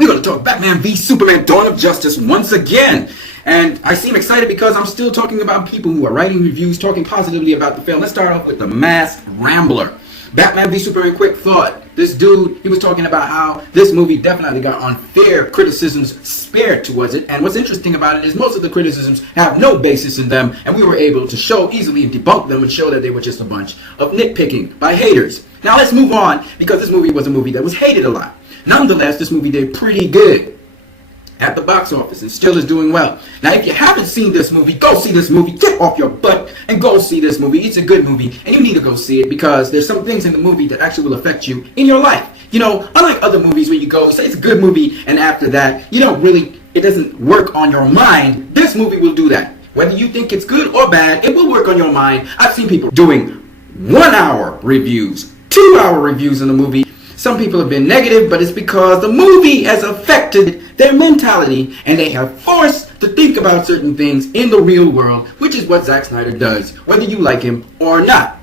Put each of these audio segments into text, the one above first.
We're going to talk Batman v Superman Dawn of Justice once again. And I seem excited because I'm still talking about people who are writing reviews, talking positively about the film. Let's start off with the Masked Rambler. Batman v Superman, quick thought. This dude, he was talking about how this movie definitely got unfair criticisms spared towards it. And what's interesting about it is most of the criticisms have no basis in them. And we were able to show easily and debunk them and show that they were just a bunch of nitpicking by haters. Now let's move on, because this movie was a movie that was hated a lot. Nonetheless, this movie did pretty good at the box office and still is doing well. Now, if you haven't seen this movie, go see this movie. Get off your butt and go see this movie. It's a good movie, and you need to go see it because there's some things in the movie that actually will affect you in your life. You know, unlike other movies where you go, say it's a good movie, and after that, you don't really, it doesn't work on your mind. This movie will do that. Whether you think it's good or bad, it will work on your mind. I've seen people doing 1 hour reviews, 2 hour reviews in the movie. Some people have been negative, but it's because the movie has affected their mentality and they have forced to think about certain things in the real world, which is what Zack Snyder does, whether you like him or not.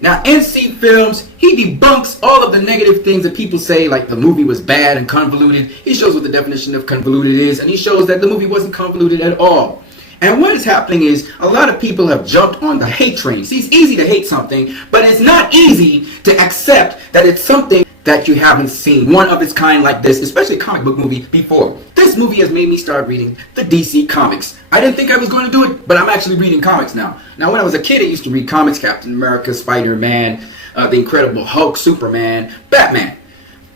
Now, NC Films, he debunks all of the negative things that people say, like the movie was bad and convoluted. He shows what the definition of convoluted is, and he shows that the movie wasn't convoluted at all. And what is happening is a lot of people have jumped on the hate train. See, it's easy to hate something, but it's not easy to accept that it's something that you haven't seen one of its kind like this, especially a comic book movie, before. This movie has made me start reading the DC comics. I didn't think I was going to do it, but I'm actually reading comics now. Now, when I was a kid, I used to read comics: Captain America, Spider-Man, The Incredible Hulk, Superman, Batman.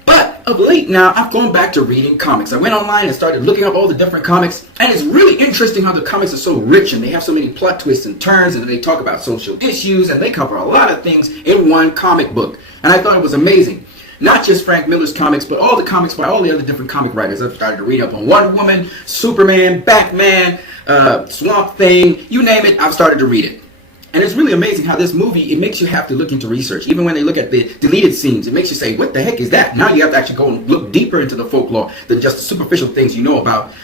But of late now, I've gone back to reading comics. I went online and started looking up all the different comics, and it's really interesting how the comics are so rich and they have so many plot twists and turns, and they talk about social issues, and they cover a lot of things in one comic book. And I thought it was amazing. Not just Frank Miller's comics, but all the comics by all the other different comic writers. I've started to read up on Wonder Woman, Superman, Batman, Swamp Thing, you name it, I've started to read it. And it's really amazing how this movie, it makes you have to look into research. Even when they look at the deleted scenes, it makes you say, what the heck is that? Now you have to actually go and look deeper into the folklore than just the superficial things you know about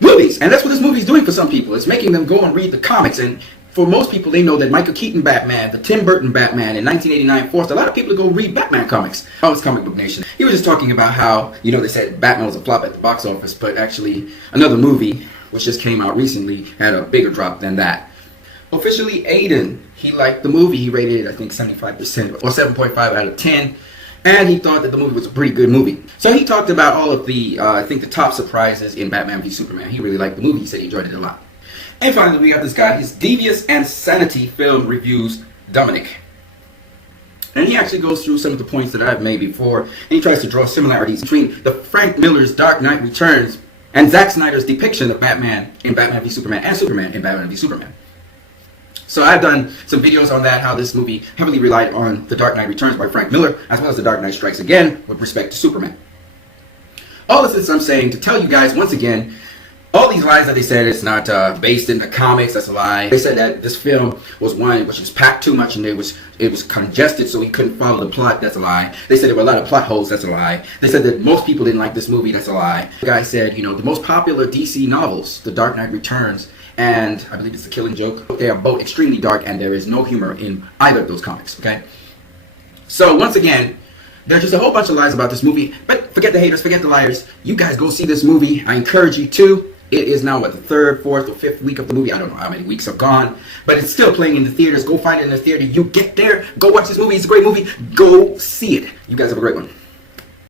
movies. And that's what this movie is doing for some people. It's making them go and read the comics. And for most people, they know that Michael Keaton Batman, the Tim Burton Batman in 1989 forced a lot of people to go read Batman comics. Oh, it's Comic Book Nation. He was just talking about how, you know, they said Batman was a flop at the box office, but actually another movie, which just came out recently, had a bigger drop than that. Officially, Aiden, he liked the movie. He rated it, I think, 75% or 7.5 out of 10. And he thought that the movie was a pretty good movie. So he talked about all of the, I think, the top surprises in Batman v Superman. He really liked the movie. He said he enjoyed it a lot. And finally, we have this guy, his Devious and Sanity Film Reviews, Dominic. And he actually goes through some of the points that I've made before, and he tries to draw similarities between the Frank Miller's Dark Knight Returns and Zack Snyder's depiction of Batman in Batman v Superman and Superman in Batman v Superman. So I've done some videos on that, how this movie heavily relied on The Dark Knight Returns by Frank Miller, as well as The Dark Knight Strikes Again with respect to Superman. All of this I'm saying to tell you guys once again, all these lies that they said it's not based in the comics, that's a lie. They said that this film was one which was packed too much and it was congested, so he couldn't follow the plot, that's a lie. They said there were a lot of plot holes, that's a lie. They said that most people didn't like this movie, that's a lie. The guy said, you know, the most popular DC novels, The Dark Knight Returns, and I believe it's The Killing Joke, they are both extremely dark and there is no humor in either of those comics, okay? So once again, there's just a whole bunch of lies about this movie, but forget the haters, forget the liars. You guys go see this movie. I encourage you to. It is now, what, the third, fourth, or fifth week of the movie. I don't know how many weeks have gone, but it's still playing in the theaters. Go find it in the theater. You get there. Go watch this movie. It's a great movie. Go see it. You guys have a great one.